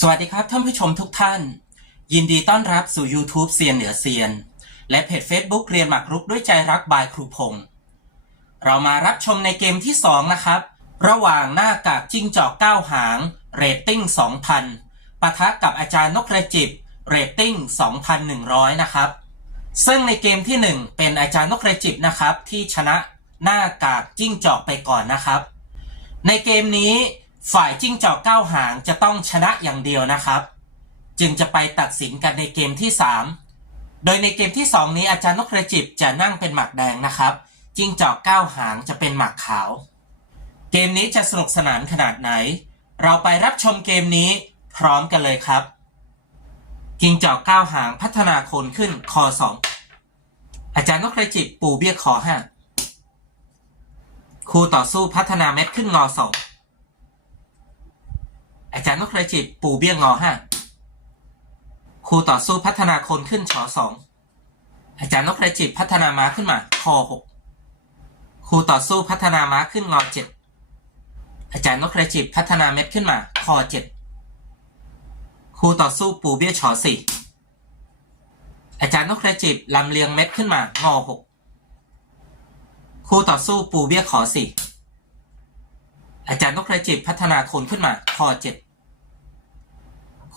สวัสดีครับท่านผู้ชมทุกท่าน ยินดีต้อนรับสู่ YouTube เซียนเหนือเซียน และเพจ Facebook เรียนหมากรุกด้วยใจรักบายครูพงศ์เรามารับชมในเกมที่ 2 นะครับ ระหว่างหน้ากากจิ้งจอก9หาง เรตติ้ง 2,000ปะทะกับอาจารย์นกกระจิบ เรตติ้ง 2,100 นะครับ ซึ่งในเกมที่ 1 เป็นอาจารย์นกกระจิบนะครับ ที่ชนะหน้ากากจิ้งจอกไปก่อนนะครับ ในเกมนี้ ฝ่ายจิ้งจอกเก้าหางจะต้องชนะอย่างเดียวนะครับ จึงจะไปตัดสินกันในเกมที่ 3 โดยในเกมที่ 2 นี้อาจารย์นกกระจิบจะนั่งเป็นหมากแดงนะครับ จิ้งจอกเก้าหางจะเป็นหมากขาว เกมนี้จะสนุกสนานขนาดไหน เราไปรับชมเกมนี้พร้อมกันเลยครับ จิ้งจอกเก้าหางพัฒนาคนขึ้นคอสองอาจารย์นกกระจิบปูเบี้ยคอห้าคู่ต่อสู้พัฒนาเม็ดขึ้นงอสอง อาจารย์นกกระจิบปูเบี้ยงอห้าครูต่อสู้พัฒนาคนขึ้นชอสองอาจารย์นกกระจิบพัฒนาม้าขึ้นมาคอหกครูต่อสู้พัฒนาม้าขึ้นงอเจ็ดอาจารย์นกกระจิบพัฒนาเม็ดขึ้นมาคอเจ็ดครูต่อสู้ปูเบี้ยชอสี่อาจารย์นกกระจิบลำเลียงเม็ดขึ้นมางอหกครูต่อสู้ปูเบี้ยขอสี่อาจารย์นกกระจิบพัฒนาคนขึ้นมาคอเจ็ด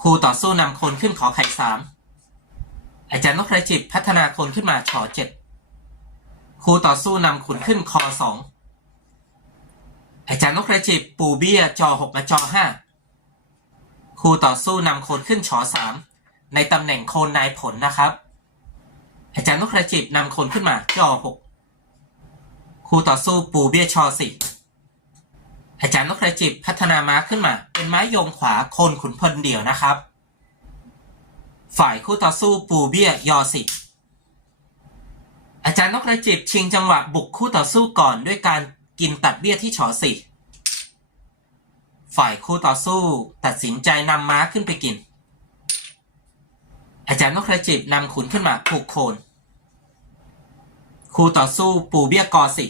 ครูต่อสู้นำคนขึ้นขอไข่สามอาจารย์นกกระจิบพัฒนาคนขึ้นมาชอเจ็ดครูต่อสู้นำขุนขึ้นคอสองอาจารย์นกกระจิบปูเบี้ยจอหกมาจอห้าครูต่อสู้นำคนขึ้นชอสามในตำแหน่งโคนนายผลนะครับ อาจารย์นกกระจิบนำคนขึ้นมาจอหกครูต่อสู้ปูเบี้ยชอสี่ อาจารย์นกกระจิบพัฒนาม้าขึ้นมา เป็นม้โยงขวาโคนขุนพลเดี่ยวนะครับ ฝ่ายคู่ต่อสู้ปูเบี้ยยอสี่อาจารย์นกกระจิบชิงจังหวะบุกคู่ต่อสู้ก่อนด้วยการกินตัดเบี้ยที่ชอสี่ฝ่ายคู่ต่อสู้ตัดสินใจนำม้าขึ้นไปกิน อาจารย์นกกระจิบนำขุนขึ้นมาผูกโคน คู่ต่อสู้ปูเบี้ยกอสี่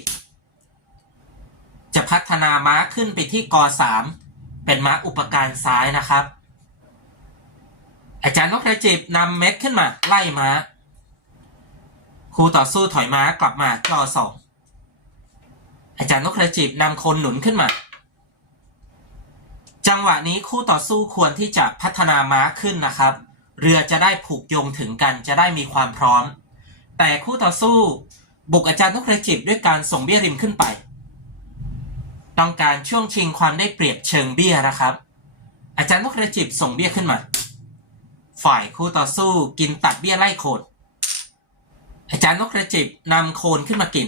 จะพัฒนาม้าขึ้นไปที่กอสามเป็นม้าอุปการซ้ายนะครับ อาจารย์นกกระจิบนำเม็ดขึ้นมาไล่ม้าคู่ต่อสู้ถอยม้ากลับมาจอสองอาจารย์นกกระจิบนำคนหนุนขึ้นมา จังหวะนี้คู่ต่อสู้ควรที่จะพัฒนาม้าขึ้นนะครับ เรือจะได้ผูกโยงถึงกันจะได้มีความพร้อม แต่คู่ต่อสู้บุกอาจารย์นกกระจิบด้วยการส่งเบี้ยริมขึ้นไป ต้องการช่วงชิงความได้เปรียบเชิงเบี้ยนะครับ อาจารย์นกกระจิบส่งเบี้ยขึ้นมา ฝ่ายคู่ต่อสู้กินตัดเบี้ยไล่โคนอาจารย์นกกระจิบนำโคนขึ้นมากิน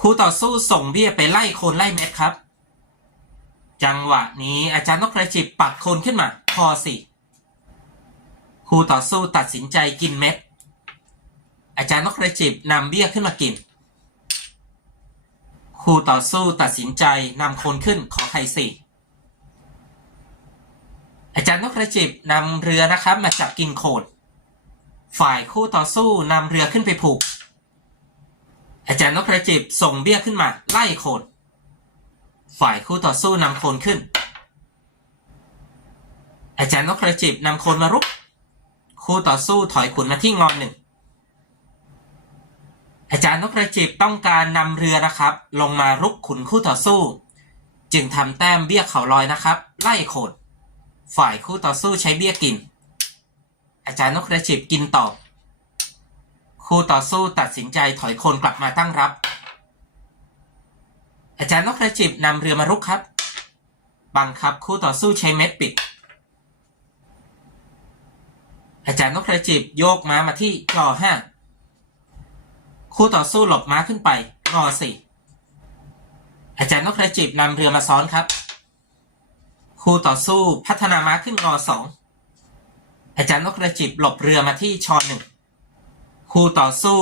คู่ต่อสู้ส่งเบี้ยไปไล่โคนไล่เม็ดครับ จังหวะนี้อาจารย์นกกระจิบปักโคนขึ้นมาคอสี่คู่ต่อสู้ตัดสินใจกินเม็ด อาจารย์นกกระจิบนำเบี้ยขึ้นมากิน คู่ต่อสู้ตัดสินใจนำโคนขึ้นขอไข่สี่อาจารย์นกกระจิบนำเรือนะครับมาจับกินโคนฝ่ายคู่ต่อสู้นำเรือขึ้นไปผูก อาจารย์นกกระจิบส่งเบี้ยขึ้นมา ไล่โคนฝ่ายคู่ต่อสู้นำโคนขึ้น อาจารย์นกกระจิบนำโคนมารุก คู่ต่อสู้ถอยขุนมาที่งอนหนึ่ง อาจารย์นกกระจิบต้องการนำเรือนะครับ ลงมารุกขุนคู่ต่อสู้ จึงทำแต้มเบี้ยเขาลอยนะครับ ไล่โคนฝ่ายคู่ต่อสู้ใช้เบี้ยกิน อาจารย์นกกระจิบกินต่อคู่ต่อสู้ตัดสินใจถอยโคนกลับมาตั้งรับ อาจารย์นกกระจิบนำเรือมารุกครับ บังคับคู่ต่อสู้ใช้เม็ดปิด อาจารย์นกกระจิบโยกม้ามาที่จอห้า คู่ต่อสู้หลบม้าขึ้นไปงอสี่อาจารย์นกกระจิบนำเรือมาซ้อนครับ คู่ต่อสู้พัฒนาม้าขึ้นงอสองอาจารย์นกกระจิบหลบเรือมาที่ชอหนึ่งคู่ต่อสู้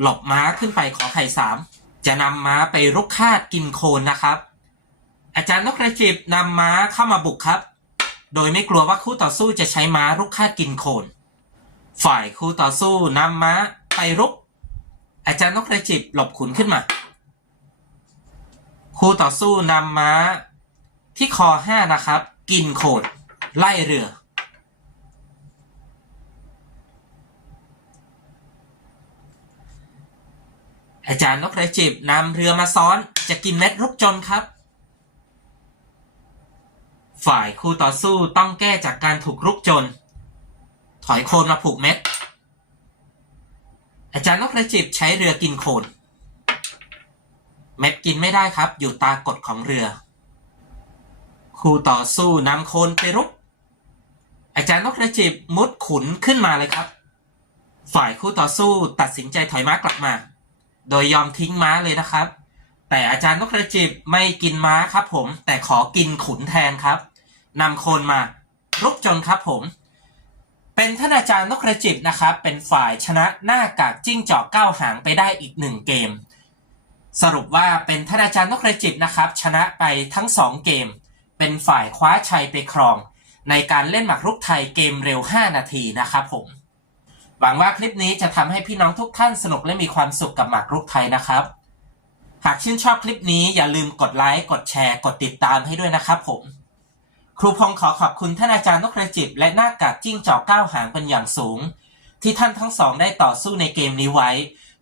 หลบม้าขึ้นไปขอไข่สามจะนำม้าไปรุกคาดกินโคนนะครับ อาจารย์นกกระจิบนำม้าเข้ามาบุกครับ โดยไม่กลัวว่าคู่ต่อสู้จะใช้ม้ารุกคาดกินโคน ฝ่ายคู่ต่อสู้นำม้าไปรุก อาจารย์นกกระจิบหลบขุนขึ้นมา คู่ต่อสู้นำม้า ที่คอห้านะครับ กินโขด ไล่เรือ อาจารย์นกกระจิบนำเรือมาซ้อนจะกินเม็ดรุกจนครับ ฝ่ายคู่ต่อสู้ต้องแก้จากการถูกรุกจน ถอยโคนมาผูกเม็ด อาจารย์นกกระจิบใช้เรือกินโคน เม็ดกินไม่ได้ครับ อยู่ตากฎของเรือ คู่ต่อสู้นำโคนไปรุก อาจารย์นกกระจิบมุดขุนขึ้นมาเลยครับ ฝ่ายคู่ต่อสู้ตัดสินใจถอยม้ากลับมา โดยยอมทิ้งม้าเลยนะครับ แต่อาจารย์นกกระจิบไม่กินม้าครับผม แต่ขอกินขุนแทนครับนำโคนมารุกจนครับผม เป็นท่านอาจารย์นกกระจิบนะครับ เป็นฝ่ายชนะหน้ากากจิ้งจอกเก้าหางไปได้อีกหนึ่งเกม สรุปว่าเป็นท่านอาจารย์นกกระจิบนะครับ ชนะไปทั้งสองเกม เป็นฝ่ายคว้าชัยไปครอง ในการเล่นหมากรุกไทยเกมเร็ว 5 นาทีนะครับผม หวังว่าคลิปนี้จะทำให้พี่น้องทุกท่านสนุกและมีความสุขกับหมากรุกไทยนะครับ หากชื่นชอบคลิปนี้อย่าลืมกดไลค์กดแชร์ กดติดตามให้ด้วยนะครับผม ครูพงศ์ขอขอบคุณท่านอาจารย์นกกระจิบและหน้ากากจิ้งจอกก้าวหางเป็นอย่างสูง ที่ท่านทั้งสองได้ต่อสู้ในเกมนี้ไว้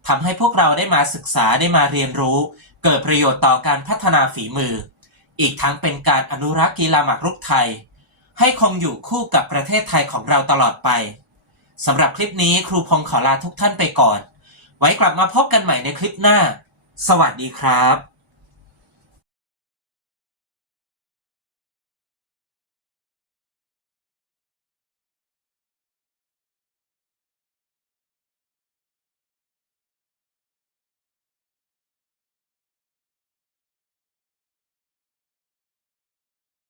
ทำให้พวกเราได้มาศึกษาได้มาเรียนรู้ เกิดประโยชน์ต่อการพัฒนาฝีมือ อีกทั้งเป็นการอนุรักษ์กีฬาหมากรุกไทย ให้คงอยู่คู่กับประเทศไทยของเราตลอดไปสำหรับคลิปนี้ครูพงศ์ขอลาทุกท่านไปก่อน ไว้กลับมาพบกันใหม่ในคลิปหน้า สวัสดีครับ